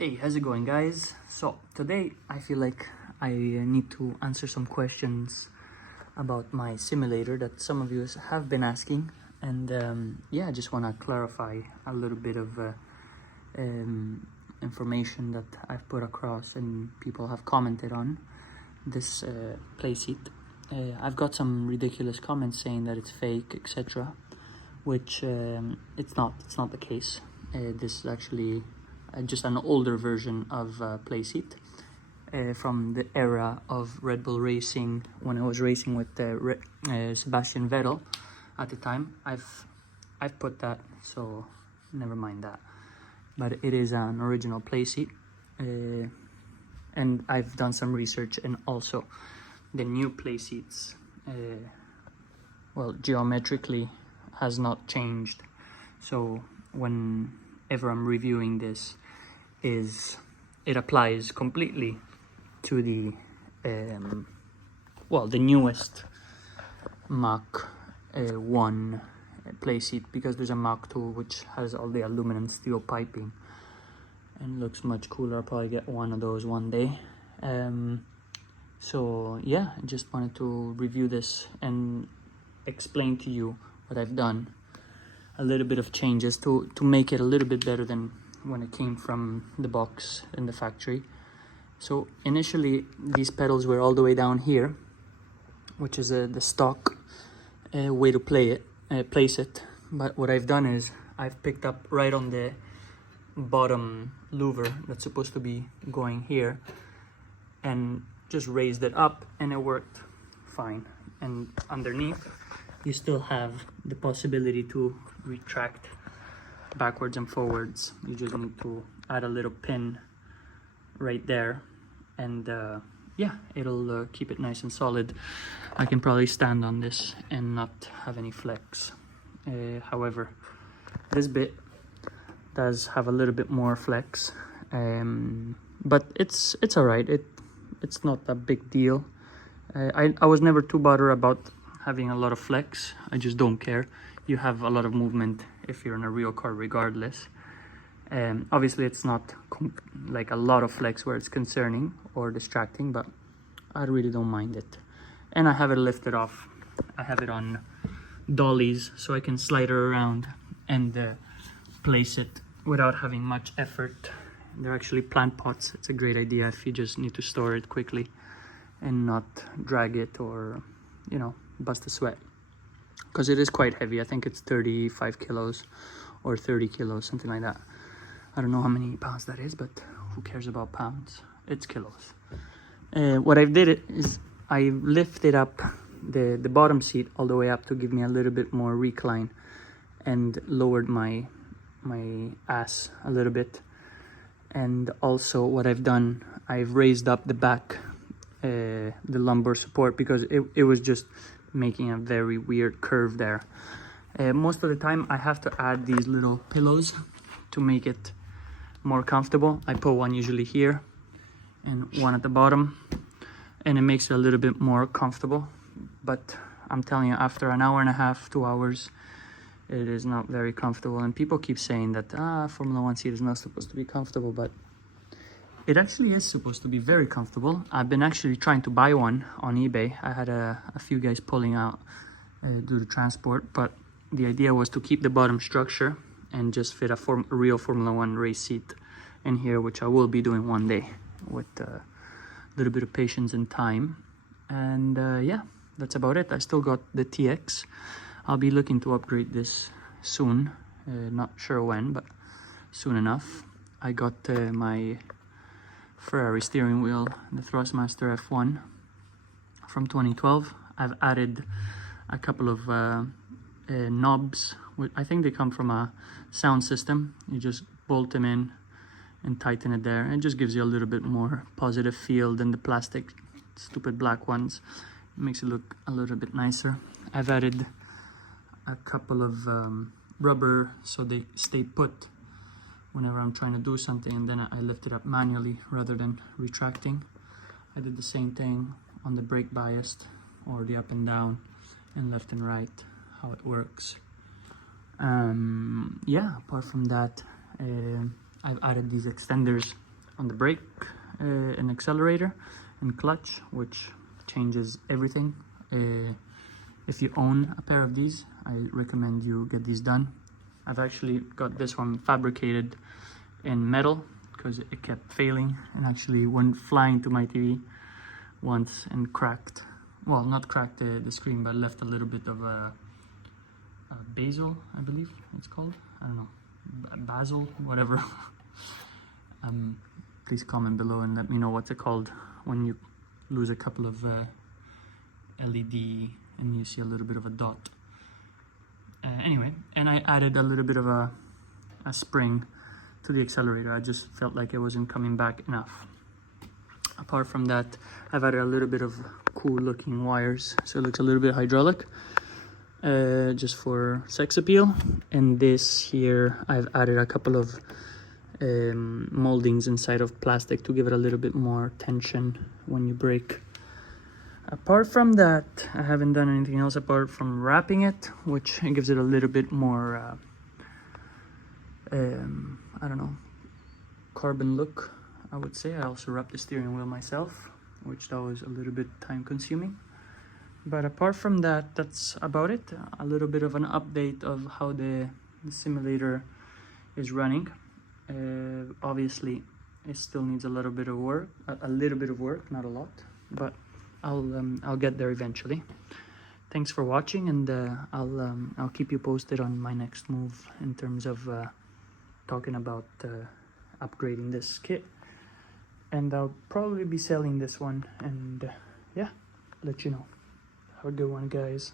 Hey, how's it going, guys? So today I feel like I need to answer some questions about my simulator that some of you have been asking, and yeah, I just want to clarify a little bit of information that I've put across and people have commented on this playseat. I've got some ridiculous comments saying that it's fake, etc., which it's not the case. This is actually just an older version of Playseat from the era of Red Bull Racing, when I was racing with Sebastian Vettel at the time. I've put that, so never mind that. But it is an original Playseat, and I've done some research, and also the new Playseats, well, geometrically has not changed. So whenever I'm reviewing this, it applies completely to the well, the newest Mach 1 Playseat, because there's a Mach 2 which has all the aluminum steel piping and looks much cooler. I'll probably get one of those one day. So yeah, I just wanted to review this and explain to you what I've done, a little bit of changes to make it a little bit better than when it came from the box in the factory. So initially these pedals were all the way down here, which is the stock way to place it. But what I've done is I've picked up right on the bottom louver that's supposed to be going here and just raised it up, and it worked fine. And underneath you still have the possibility to retract backwards and forwards. You just need to add a little pin right there, and yeah, it'll keep it nice and solid. I can probably stand on this and not have any flex. However, this bit does have a little bit more flex, but it's all right. It's not a big deal. I was never too bothered about having a lot of flex. I just don't care. You have a lot of movement if you're in a real car regardless. Obviously it's not like a lot of flex where it's concerning or distracting, but I really don't mind it. And I have it lifted off. I have it on dollies, so I can slide it around and place it without having much effort. They're actually plant pots. It's a great idea if you just need to store it quickly and not drag it or, you know, bust a sweat, because it is quite heavy. I think it's 35 kilos or 30 kilos, something like that. I don't know how many pounds that is, but who cares about pounds? It's kilos. What I did is I lifted up the bottom seat all the way up to give me a little bit more recline, and lowered my ass a little bit. And also what I've done, I've raised up the back, the lumbar support, because it was just making a very weird curve there. Most of the time I have to add these little pillows to make it more comfortable. I put one usually here and one at the bottom, and it makes it a little bit more comfortable. But I'm telling you, after an hour and a half, 2 hours, it is not very comfortable. And people keep saying that Formula 1 seat is not supposed to be comfortable, but it actually is supposed to be very comfortable. I've been actually trying to buy one on eBay. I had a few guys pulling out due to transport, but the idea was to keep the bottom structure and just fit a real Formula 1 race seat in here, which I will be doing one day with a little bit of patience and time. And yeah, that's about it. I still got the TX. I'll be looking to upgrade this soon. Not sure when, but soon enough. I got my Ferrari steering wheel, the Thrustmaster F1 from 2012. I've added a couple of knobs. I think they come from a sound system. You just bolt them in and tighten it there. It just gives you a little bit more positive feel than the plastic stupid black ones. It makes it look a little bit nicer. I've added a couple of rubber so they stay put whenever I'm trying to do something, and then I lift it up manually rather than retracting. I did the same thing on the brake bias, or the up and down and left and right, how it works. Yeah, apart from that, I've added these extenders on the brake and accelerator and clutch, which changes everything. If you own a pair of these, I recommend you get these done. I've actually got this one fabricated in metal because it kept failing and actually went flying to my TV once and cracked. Well, not cracked the screen, but left a little bit of a basil, I believe it's called. I don't know, basil, whatever. Please comment below and let me know what's it called when you lose a couple of LED and you see a little bit of a dot. Anyway, and I added a little bit of a spring to the accelerator. I just felt like it wasn't coming back enough. Apart from that, I've added a little bit of cool looking wires, so it looks a little bit hydraulic, just for sex appeal. And this here, I've added a couple of moldings inside of plastic to give it a little bit more tension when you brake. Apart from that, I haven't done anything else apart from wrapping it, which gives it a little bit more I don't know, carbon look, I would say. I also wrapped the steering wheel myself, which that was a little bit time consuming. But apart from that, that's about it. A little bit of an update of how the simulator is running. Obviously, it still needs a little bit of work, not a lot, but I'll get there eventually. Thanks for watching, and I'll keep you posted on my next move in terms of talking about upgrading this kit. And I'll probably be selling this one, and yeah, let you know. Have a good one, guys.